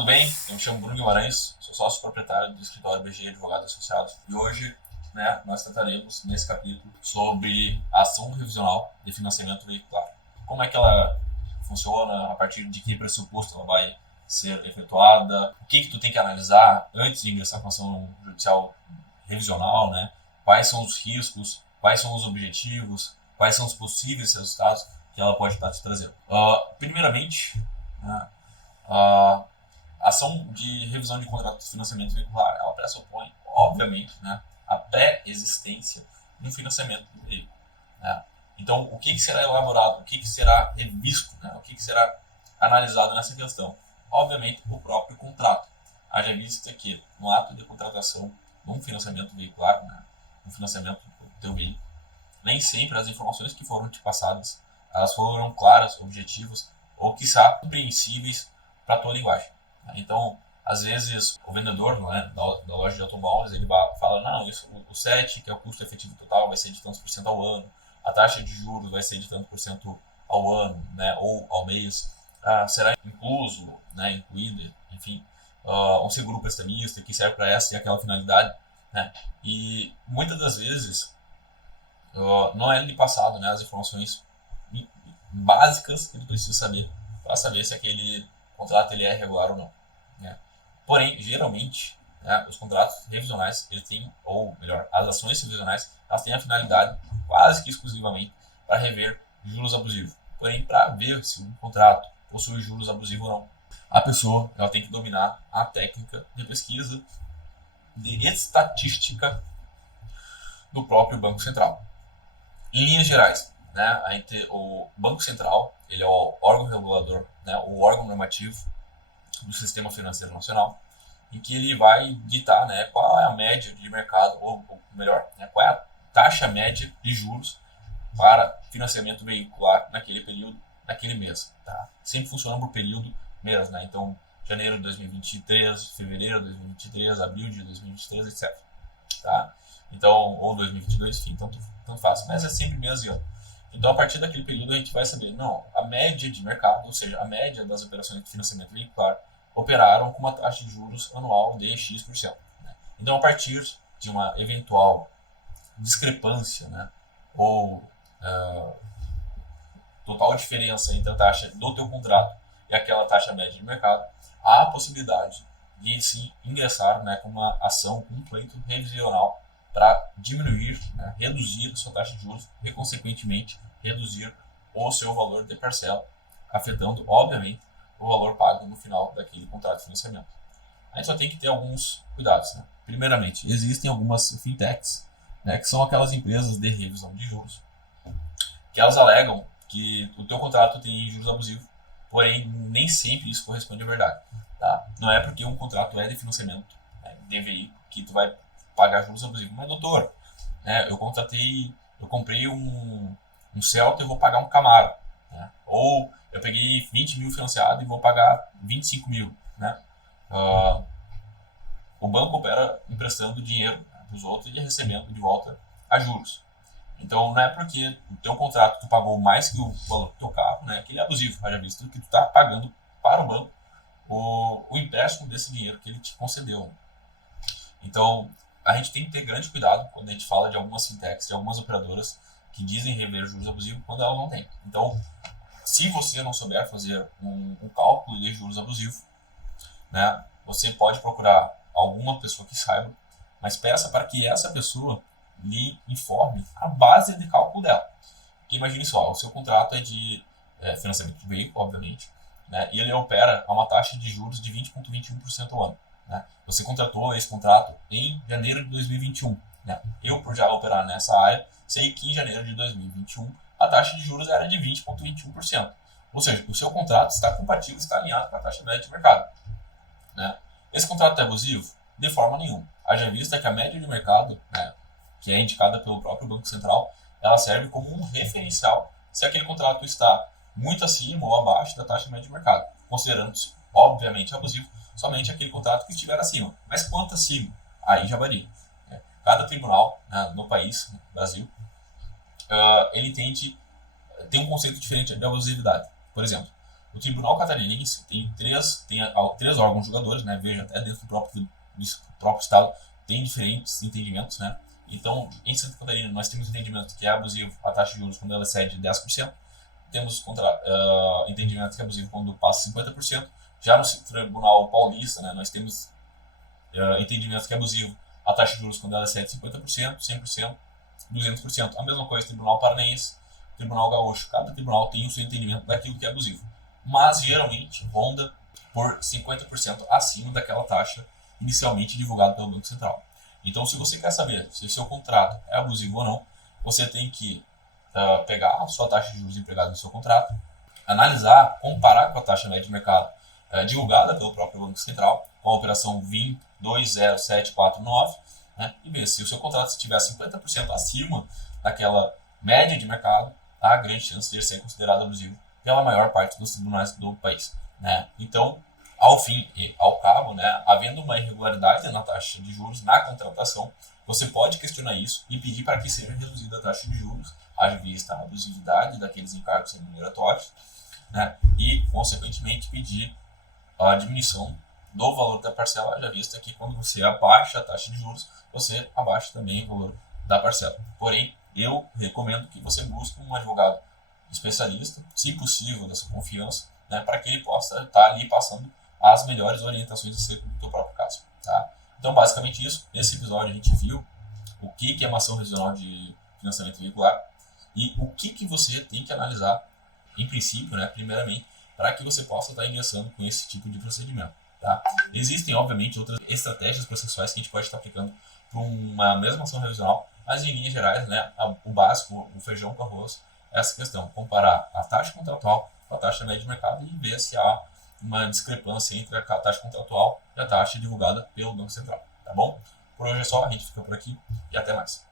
tudo bem? Eu me chamo Bruno Guimarães, sou sócio proprietário do escritório BG Advogados Associados e hoje nós trataremos nesse capítulo sobre a ação revisional de financiamento veicular. Como é que ela funciona, a partir de que pressuposto ela vai ser efetuada, o que tu tem que analisar antes de ingressar com a ação judicial revisional, né? Quais são os riscos, quais são os objetivos, quais são os possíveis resultados que ela pode estar te trazendo. Primeiramente, a ação de revisão de contrato de financiamento veicular, ela pressupõe, obviamente, a pré-existência de um financiamento do veículo. Então, o que será elaborado, o que será revisto, o que será analisado nessa questão? Obviamente, o próprio contrato. Haja vista que, no ato de contratação de um financiamento veicular, um financiamento do teu veículo, nem sempre as informações que foram te passadas, elas foram claras, objetivas, ou quiçá compreensíveis para a tua linguagem. Então, às vezes, o vendedor da loja de automóveis, ele fala, não, o CET, que é o custo efetivo total, vai ser de tantos por cento ao ano, a taxa de juros vai ser de tanto por cento ao ano, ou ao mês, será incluso, incluído, enfim, um seguro prestamista que serve para essa e aquela finalidade, e muitas das vezes não é lhe passado as informações básicas que tu precisa saber para saber se aquele contrato ele é regular ou não. Porém, geralmente, os contratos revisionais, eles têm, ou melhor, as ações revisionais, elas têm a finalidade quase que exclusivamente para rever juros abusivos. Porém, para ver se um contrato possui juros abusivos ou não, a pessoa ela tem que dominar a técnica de pesquisa de estatística do próprio Banco Central. Em linhas gerais, o Banco Central ele é o órgão regulador, o órgão normativo do Sistema Financeiro Nacional, em que ele vai ditar qual é a média de mercado, ou melhor, qual é a taxa média de juros para financiamento veicular naquele período, naquele mês. Sempre funciona por período mês, então janeiro de 2023, fevereiro de 2023, abril de 2023, etc. Então, ou 2022, enfim, tanto faz, mas é sempre mês e ano. Então, a partir daquele período, a gente vai saber, a média de mercado, ou seja, a média das operações de financiamento veicular, operaram com uma taxa de juros anual de X%. Então, a partir de uma eventual discrepância, ou total diferença entre a taxa do teu contrato e aquela taxa média de mercado, há a possibilidade de se ingressar com uma ação, com um pleito revisional para diminuir, reduzir a sua taxa de juros e, consequentemente, reduzir o seu valor de parcela, afetando, obviamente, o valor pago no final daquele contrato de financiamento. A gente só tem que ter alguns cuidados. Primeiramente, existem algumas fintechs, que são aquelas empresas de revisão de juros, que elas alegam que o teu contrato tem juros abusivos, porém, nem sempre isso corresponde à verdade. Não é porque um contrato é de financiamento de veículo que tu vai pagar juros abusivos. Mas, doutor, eu comprei um Celta e vou pagar um Camaro. Ou eu peguei 20 mil financiado e vou pagar 25 mil. O banco opera emprestando dinheiro para os outros e recebendo de volta a juros. Então, não é porque o teu contrato tu pagou mais que o valor do teu carro, que ele é abusivo, haja visto que tu está pagando para o banco o empréstimo desse dinheiro que ele te concedeu. Então, a gente tem que ter grande cuidado quando a gente fala de algumas fintechs, de algumas operadoras que dizem rever juros abusivos quando elas não têm. Então, se você não souber fazer um cálculo de juros abusivos, você pode procurar alguma pessoa que saiba, mas peça para que essa pessoa lhe informe a base de cálculo dela. Porque imagine só, o seu contrato é de financiamento de veículo, obviamente, e ele opera a uma taxa de juros de 20,21% ao ano. Você contratou esse contrato em janeiro de 2021. Eu, por já operar nessa área, sei que em janeiro de 2021 a taxa de juros era de 20,21%. Ou seja, o seu contrato está compatível, está alinhado com a taxa média de mercado. Esse contrato é abusivo? De forma nenhuma. Haja vista que a média de mercado, que é indicada pelo próprio Banco Central, ela serve como um referencial se aquele contrato está muito acima ou abaixo da taxa média de mercado, considerando-se, obviamente, abusivo somente aquele contrato que estiver acima. Mas quanto acima? Aí já varia. Cada tribunal no país, no Brasil, ele tem um conceito diferente de abusividade. Por exemplo, O Tribunal Catarinense tem três órgãos julgadores, né? Veja, até dentro do próprio Estado tem diferentes entendimentos, né? Então, em Santa Catarina, nós temos entendimento que é abusivo a taxa de juros quando ela excede 10%. Temos entendimento que é abusivo quando passa 50%. Já no Tribunal Paulista, né, nós temos entendimento que é abusivo a taxa de juros quando ela excede 50%, 100%, 200%. A mesma coisa no Tribunal Paranaense, Tribunal Gaúcho. Cada tribunal tem o seu entendimento daquilo que é abusivo. Mas, geralmente, ronda por 50% acima daquela taxa inicialmente divulgada pelo Banco Central. Então, se você quer saber se o seu contrato é abusivo ou não, você tem que pegar a sua taxa de juros empregada no seu contrato, analisar, comparar com a taxa média de mercado divulgada pelo próprio Banco Central, com a operação VIN 20749, né, e ver se o seu contrato estiver 50% acima daquela média de mercado, há grande chance de ele ser considerado abusivo pela maior parte dos tribunais do país. Né? Então, ao fim e ao cabo, né, havendo uma irregularidade na taxa de juros na contratação, você pode questionar isso e pedir para que seja reduzida a taxa de juros, haja vista a abusividade daqueles encargos remuneratórios, né, e, consequentemente, pedir a diminuição do valor da parcela, haja vista que quando você abaixa a taxa de juros, você abaixa também o valor da parcela. Porém, eu recomendo que você busque um advogado especialista, se possível, da sua confiança, né, para que ele possa estar ali passando as melhores orientações acerca do seu próprio caso. Tá? Então, basicamente isso. Nesse episódio a gente viu o que é uma ação regional de financiamento veicular e o que você tem que analisar, em princípio, né, primeiramente, para que você possa estar ingressando com esse tipo de procedimento. Tá? Existem, obviamente, outras estratégias processuais que a gente pode estar aplicando para uma mesma ação revisional, mas em linhas gerais, né, o básico, o feijão com arroz, é essa questão, comparar a taxa contratual com a taxa média de mercado e ver se há uma discrepância entre a taxa contratual e a taxa divulgada pelo Banco Central. Tá bom? Por hoje é só, a gente fica por aqui e até mais.